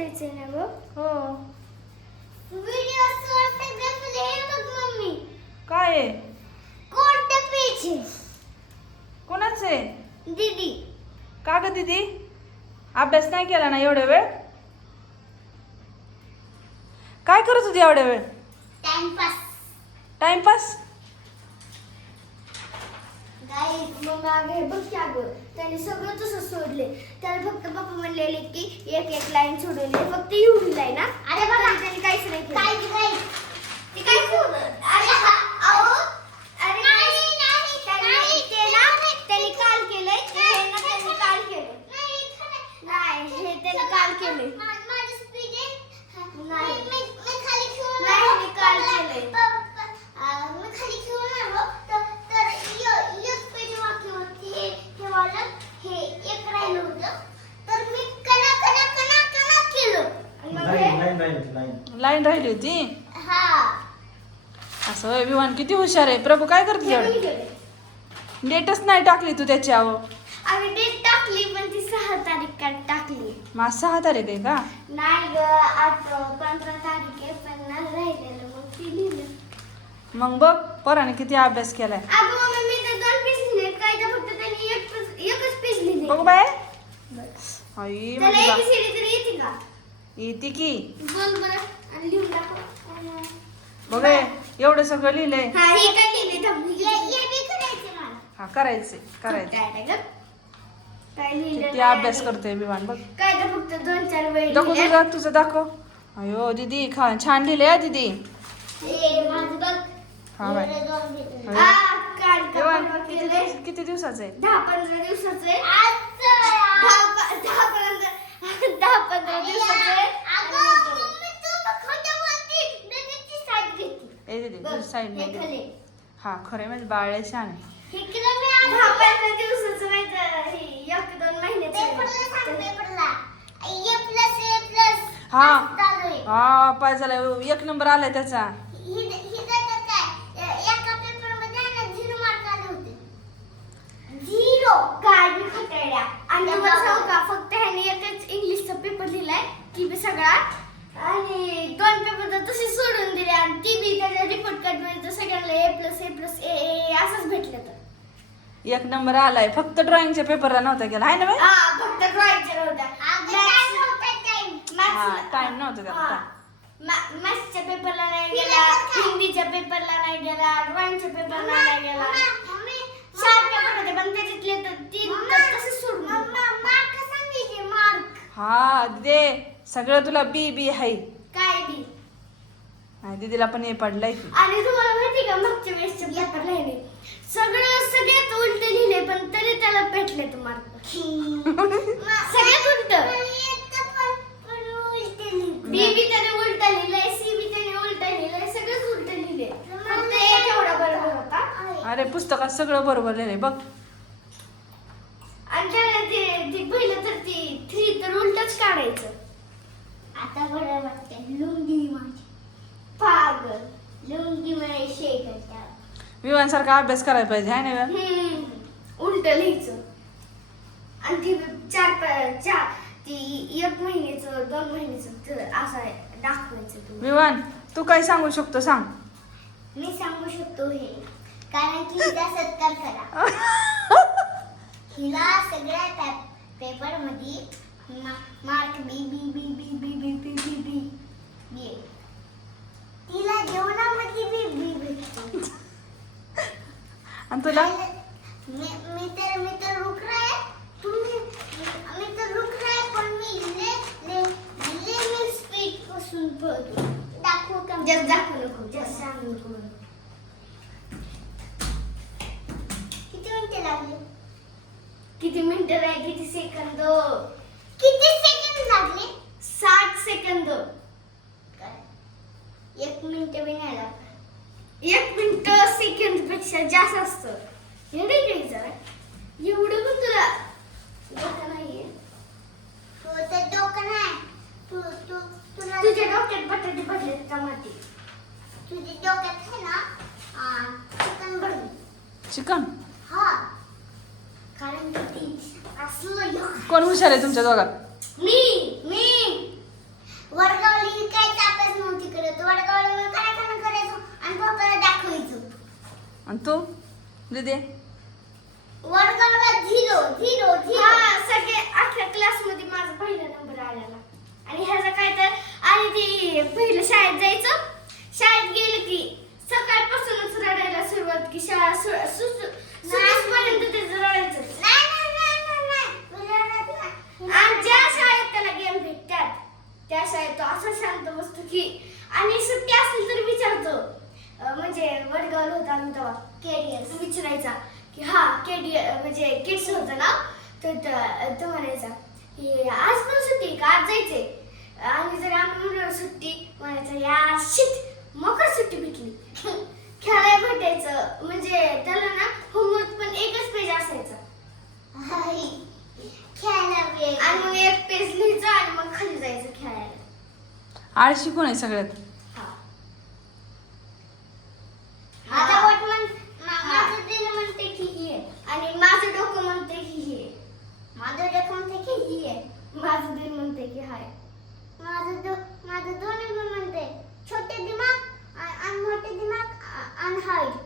जायचंय ना गं? हो. व्हिडिओ बघ मम्मी. काय आहे? कोणतं पेज? कोणाच आहे? दीदी. का ग दीदी? अभ्यास नाही केला ना एवढ्या वेळ? काय करत होती एवढ्या वेळ? टाइमपास. टाइमपास? गाईस मग मागे बघ की अगं त्याने सगळं तसं सोडले. त्याला फक्त पप्पा म्हणलेले की एक एक लाईन सोडवली, फक्त एवढी लाईन ना. अरे बघा त्याने काहीच नाही केलं. काय ते काय सोडलं? अरे हा अहो अरे नाही त्याने काल केलंय. हे ना त्याने काल केलंय. नाही हे त्याने काल केलंय. माझं स्पीड आहे. नाही मी खाली खेळून नाही मी काल केलंय. मी खाली खेळून आलो तर एक पेज वाक्य होती. हे वाला हे एक राहिलं होतं तर मी कना कना कना कना केलं. आणि मग हे लाईन राहिली होती. हा असं होय. विवान किती हुशार आहे. प्रभू काय करते हे मी एवढं? केलं. डेटच नाही टाकली तू त्याच्यावर. आम्ही डेट टाकली पण ती 6 तारीख टाकली. मग 6 तारीख आहे का? नाही ग 15 तारीख आहे पण नाही राहिलेलं मग ती लिहिलं. मग बघ पोराने किती अभ्यास केलाय. अगं मम्मी मी तर 2 पेज लिहिले काय तर फक्त त्यांनी एकच पेज लिहिले. बघ बाय. आई त्याला माझी एबीसीडी तरी येते का? येते की. बोल बरं आणि लिहून दाखव. बघ हे, एवढं सगळं लिहिलंय. हा हे काय लिहिले थांब हे बी करायचं मला. हा करायचंय करायचं. काय ग काय लिहिलं किती नाही अभ्यास आणि करतोय विवान बघ. काय तर फक्त 2-4 वेळ दाखव लिहिलं. तुझं दाखव. अयो दीदी छान लिहिलंय हा दीदी. हे माझं बघ. हा बाय. काल विवान का किती केलंय? किती दिवसाचं आहे? 10-15 दिवसाचं आहे. 10-15 दिवसाचं आहे. ए दीदी तुझी साईड नाही. हा खरं म्हणजे बाळ छान आहे. 10-15 दिवसाचं नाही तर हे 1-2 महिन्याचं. हा हा पाय झाला. 1 नंबर आलाय त्याचा. आणि तुम्हाला सांगू का फक्त ह्याने एकच इंग्लिशचा पेपर लिहिलाय की बी सगळा आणि 2 पेपर तर तसे सोडून दिले आणि ती बी त्याच्या रिपोर्ट कार्ड मध्ये तर सगळ्यांना A+A+A असंच भेटलं. तर 1 नंबर आलाय. फक्त ड्रॉइंगच्या पेपरला नव्हता गेला आहे ना बाई? हा फक्त ड्रॉइंगचा नव्हता. टाइम नव्हता त्याला. मॅथ्सच्या पेपरला नाही गेला, हिंदीच्या पेपरला नाही गेला, ड्रॉइंगच्या पेपरला नाही गेला. 4 पेपर होते पण त्याच्यातले तर 3 तर तसेच सोडून मार्क सांगितले मार्क. हा दे सगळं तुला बी बी आहे. काय बी नाही दीदीला पण हे पडलंय की. आणि तुम्हाला माहिती का मागच्या वेळेसचे पेपर लिहिले सगळ्यात उलट लिहिले पण तरी त्याला भेटले तो मार्क. सगळ्यात उलट. बी बी त्याने उलट लिहिलंय, सी बी त्याने उलट लिहिलंय, सगळंच उलट लिहिले. फक्त एक एवढा बरोबर होता. अरे पुस्तकात सगळं बरोबर लिहिलंय बघ. आणि त्याला ते पहिलं तर ती 3 तर उलटच काढायचं. आता बरं वाटतंय. लुंगी माझी पागल लुंगी माझी शेकत. विवान सारखा अभ्यास करायला पाहिजे आहे ना विवान? उलट लिहायचं आणि ती 4 ती 1 महिन्याचं 2 महिन्याचं असं दाखवायचं. तू विवान तू काय सांगू शकतो सांग. मी सांगू शकतो हे कारण की हिला सत्कार करा. हिला सगळ्या पेपर मध्ये मार्क बी बी बी बी बी बी बी बी बी बी. तिला जेवणामध्ये बी बी भेटतो. आणि तुला? मी तर रुक रहा है. मी तर रुक रहा है पण मी स्पीड पासून पळतो. दाखवू का? जस्ट दाखवू नको. जस्ट सांगू नको. किती मिनिटं लागले? किती मिनिटं नाही किती सेकंद? किती सेकंद लागले? 60 सेकंद. 1 मिनिट बी नाही लागलं. 1 मिनिट सेकंद पेक्षा जास्त असतं. एवढं काय जरा एवढं पण तुला डोकं नाहीये. तर डोकं नाही. तुला तुझ्या डोक्यात बटाटे पडले टमाटे. तुझ्या डोक्यात आहे ना चिकन भरलं. चिकन? हा कारण की असलं कोण हुशार आहे तुमच्या दोघात? मी दे वर्गाला 0 हा सगळे अख्ख्या क्लासमध्ये माझा पहिला नंबर आलेला. आणि ह्याचं काय तर आणि ती पहिलं शाळेत जायचं. शाळेत गेलं की सकाळपासूनच रडायला सुरुवात की शाळा सुटूपर्यंत त्याचं रडायचं. आणि ज्या शाळेत त्याला गेम भेटतात त्या शाळेत तो असा शांत बसतो की आणि सुट्टी असेल तर विचारतो. म्हणजे वडगावला होता आम्ही तेव्हा केडीएस विचारायचा की हा म्हणजे किड्स होतं ना तर तो म्हणायचा की आज पण सुट्टी का आज जायचंय. आणि जर आम्ही म्हणलो सुट्टी म्हणायचं यार शिट मकर सुट्टी भेटली. खेळायला भेटायचं म्हणजे त्याला ना होमवर्क पण एकच पेज असायचं आणि मग एक पेज लिहायचं आणि मग खाली जायचं खेळायला. आळशी कोण आहे सगळ्यात? आता माझं दिल म्हणते की ही आहे आणि माझं डोकं म्हणते की ही आहे. माझं डोकं म्हणते की ही आहे. माझं दिल म्हणते की हाय. माझं दोन्ही म्हणते छोटे दिमाग आणि मोठे दिमाग आणि हाईट.